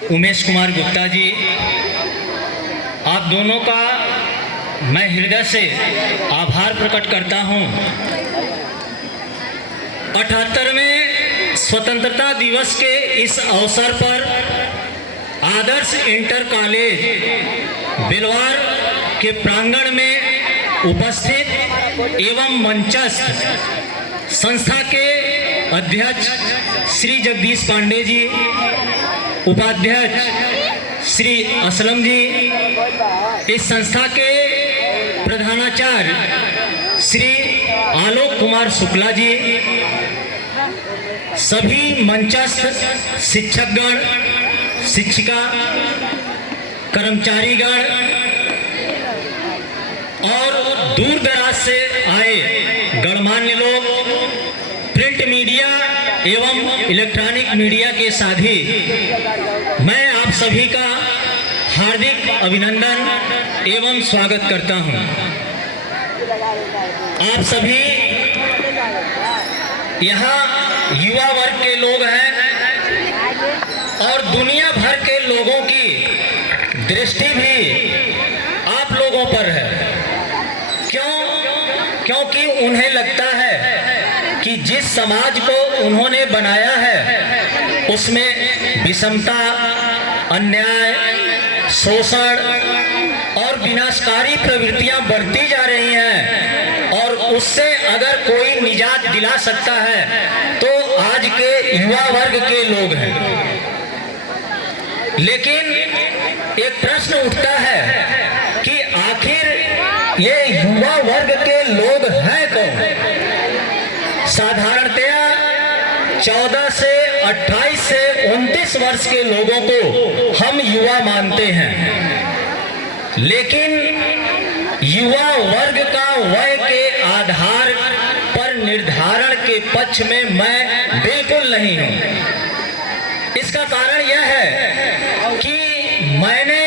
उमेश कुमार गुप्ता जी, आप दोनों का मैं हृदय से आभार प्रकट करता हूं। 78वें स्वतंत्रता दिवस के इस अवसर पर आदर्श इंटर कॉलेज बिलवार के प्रांगण में उपस्थित एवं मंचस्थ संस्था के अध्यक्ष श्री जगदीश पांडे जी, उपाध्यक्ष श्री असलम जी, इस संस्था के प्रधानाचार्य श्री आलोक कुमार शुक्ला जी, सभी मंचस्थ शिक्षकगण, शिक्षिका, कर्मचारीगण और दूर दराज से आए गणमान्य लोग, प्रिंट मीडिया एवं इलेक्ट्रॉनिक मीडिया के साथी, मैं आप सभी का हार्दिक अभिनंदन एवं स्वागत करता हूं। आप सभी यहाँ युवा वर्ग के लोग हैं और दुनिया भर के लोगों की दृष्टि भी आप लोगों पर है। क्योंकि उन्हें लगता है कि जिस समाज को उन्होंने बनाया है उसमें विषमता, अन्याय, शोषण और विनाशकारी प्रवृत्तियां बढ़ती जा रही हैं और उससे अगर कोई निजात दिला सकता है तो आज के युवा वर्ग के लोग हैं। लेकिन एक प्रश्न उठता है कि आखिर ये युवा वर्ग के लोग हैं कौन? साधारणतया 14 से 28 से 29 वर्ष के लोगों को हम युवा मानते हैं, लेकिन युवा वर्ग का वय के आधार पर निर्धारण के पक्ष में मैं बिल्कुल नहीं हूं। इसका कारण यह है कि मैंने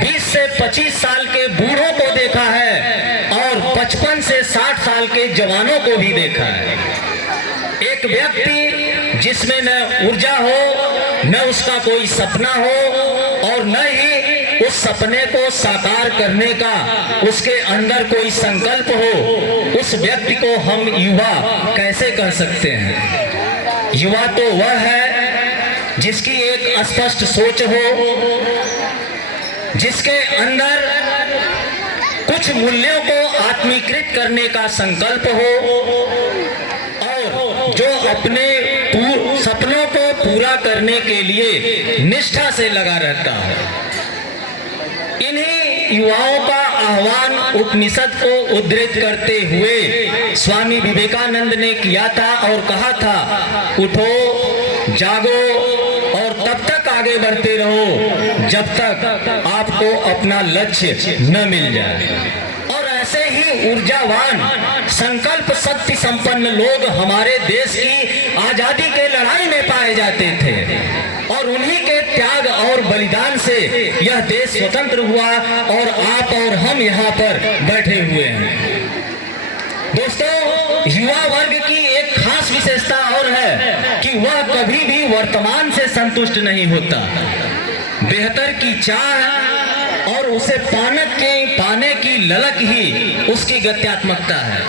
20 से 25 साल के बूढ़ों को देखा है और 55 से 60 साल के जवानों को भी देखा है। एक व्यक्ति जिसमें न ऊर्जा हो, न उसका कोई सपना हो और न ही उस सपने को साकार करने का उसके अंदर कोई संकल्प हो, उस व्यक्ति को हम युवा कैसे कह सकते हैं? युवा तो वह है जिसकी एक स्पष्ट सोच हो, जिसके अंदर कुछ मूल्यों को आत्मीकृत करने का संकल्प हो और जो अपने सपनों को पूरा करने के लिए निष्ठा से लगा रहता है। इन्हीं युवाओं का आह्वान उपनिषद को उद्धृत करते हुए स्वामी विवेकानंद ने किया था और कहा था, उठो, जागो और तब तक आगे बढ़ते रहो जब तक आपको अपना लक्ष्य न मिल जाए। और ऐसे ही ऊर्जावान, संकल्प शक्ति संपन्न लोग हमारे देश की आजादी के लड़ाई में पाए जाते थे और उन्हीं के त्याग और बलिदान से यह देश स्वतंत्र हुआ और आप और हम यहाँ पर बैठे हुए हैं। दोस्तों, युवा वर्ग की एक खास विशेषता और है कि वह कभी भी वर्तमान से संतुष्ट नहीं होता। बेहतर की चाह और उसे पाने की ललक ही उसकी गत्यात्मकता है।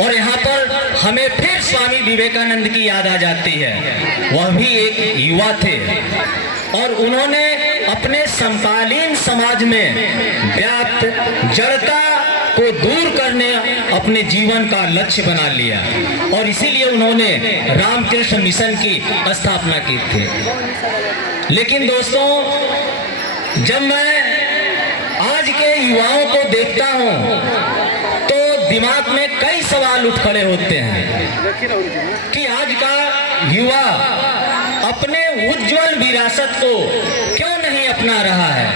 और यहाँ पर हमें फिर स्वामी विवेकानंद की याद आ जाती है। वह भी एक युवा थे और उन्होंने अपने समकालीन समाज में व्याप्त जड़ता को दूर करने अपने जीवन का लक्ष्य बना लिया और इसीलिए उन्होंने रामकृष्ण मिशन की स्थापना की थी। लेकिन दोस्तों, जब मैं आज के युवाओं को देखता हूं तो दिमाग में कई सवाल उठ खड़े होते हैं कि आज का युवा अपने उज्जवल विरासत को क्यों नहीं अपना रहा है।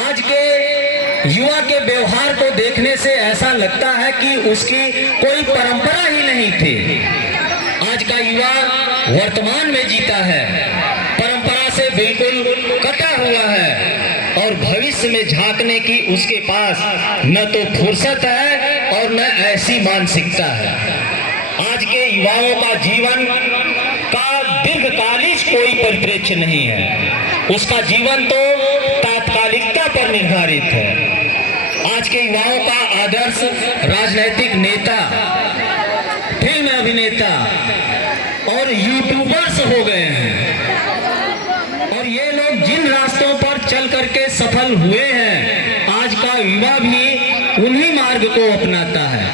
आज के युवा के व्यवहार को देखने से ऐसा लगता है कि उसकी कोई परंपरा ही नहीं थी। आज का युवा वर्तमान में जीता है, परंपरा से बिल्कुल कटा हुआ है और भविष्य में झांकने की उसके पास न तो फुर्सत है और न ऐसी मानसिकता है। आज के युवाओं का जीवन का दीर्घकालिक कोई परिप्रेक्ष्य नहीं है। उसका जीवन तो तात्कालिकता पर निर्धारित है। आज के युवाओं का आदर्श राजनीतिक नेता, फिल्म अभिनेता और यूट्यूबर्स हो गए हैं। और ये लोग जिन रास्तों पर चल करके सफल हुए हैं, आज का युवा भी उन्हीं मार्ग को अपनाता है।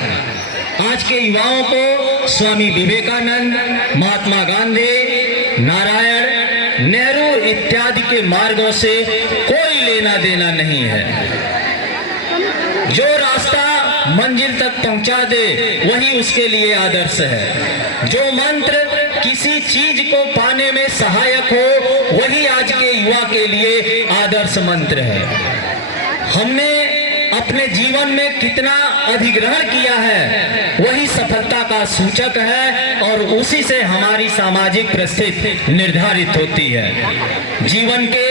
आज के युवाओं को स्वामी विवेकानंद, महात्मा गांधी, नारायण, नेहरू इत्यादि के मार्गों से कोई लेना देना नहीं है। जो रास्ता मंजिल तक पहुंचा दे वही उसके लिए आदर्श है। जो मंत्र किसी चीज को पाने में सहायक हो वही आज के युवा के लिए आदर्श मंत्र है। हमने अपने जीवन में कितना अधिग्रहण किया है वही सफलता का सूचक है और उसी से हमारी सामाजिक परिस्थिति निर्धारित होती है। जीवन के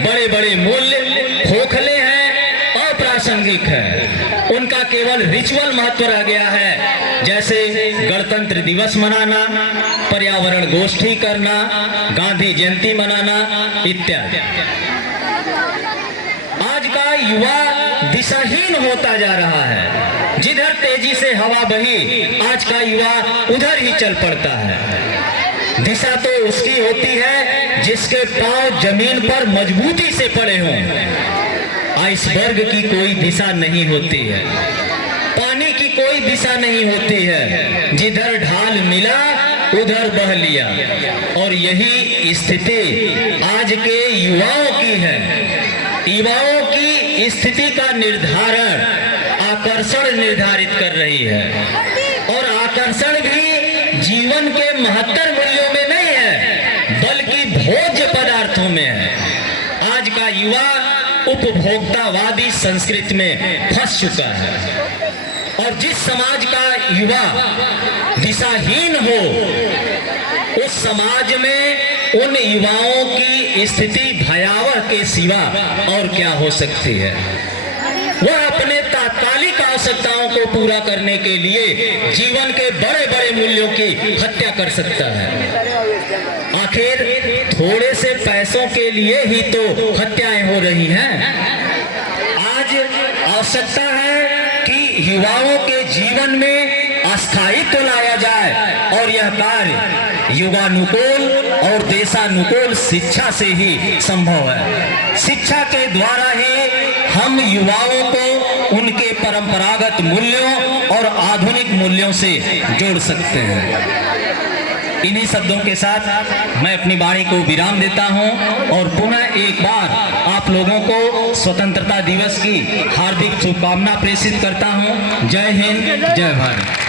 बड़े बड़े मूल्य खोखले हैं, अप्रासंगिक है। उनका केवल रिचुअल महत्व रह गया है, जैसे गणतंत्र दिवस मनाना, पर्यावरण गोष्ठी करना, गांधी जयंती मनाना इत्यादि। आज का युवा दिशाहीन होता जा रहा है। जिधर तेजी से हवा बही, आज का युवा उधर ही चल पड़ता है। दिशा तो उसकी होती है जिसके पांव जमीन पर मजबूती से पड़े हों। आइसबर्ग की कोई दिशा नहीं होती है, पानी की कोई दिशा नहीं होती है। जिधर ढाल मिला उधर बह लिया। और यही स्थिति आज के युवाओं की है। युवाओं की स्थिति का निर्धारण आकर्षण निर्धारित कर रही है। और आकर्षण भी जीवन के महत्तर मूल्यों में नहीं है, बल्कि भोज्य पदार्थों में है। आज का युवा उपभोक्तावादी संस्कृति में फंस चुका है। और जिस समाज का युवा दिशाहीन हो, उस समाज में उन युवाओं की स्थिति भयावह के सिवा और क्या हो सकती है। वह अपने तात्कालिक आवश्यकताओं को पूरा करने के लिए जीवन के बड़े बड़े मूल्यों की हत्या कर सकता है। आखिर थोड़े से पैसों के लिए ही तो हत्याएं हो रही हैं। आज आवश्यकता है कि युवाओं के जीवन में अस्थायित्व लाया जाए और यह कार्य युवानुकूल और देशानुकूल शिक्षा से ही संभव है। शिक्षा के द्वारा ही हम युवाओं को उनके परंपरागत मूल्यों और आधुनिक मूल्यों से जोड़ सकते हैं। इन्हीं शब्दों के साथ मैं अपनी वाणी को विराम देता हूं और पुनः एक बार आप लोगों को स्वतंत्रता दिवस की हार्दिक शुभकामना प्रेषित करता हूं। जय हिंद, जय भारत।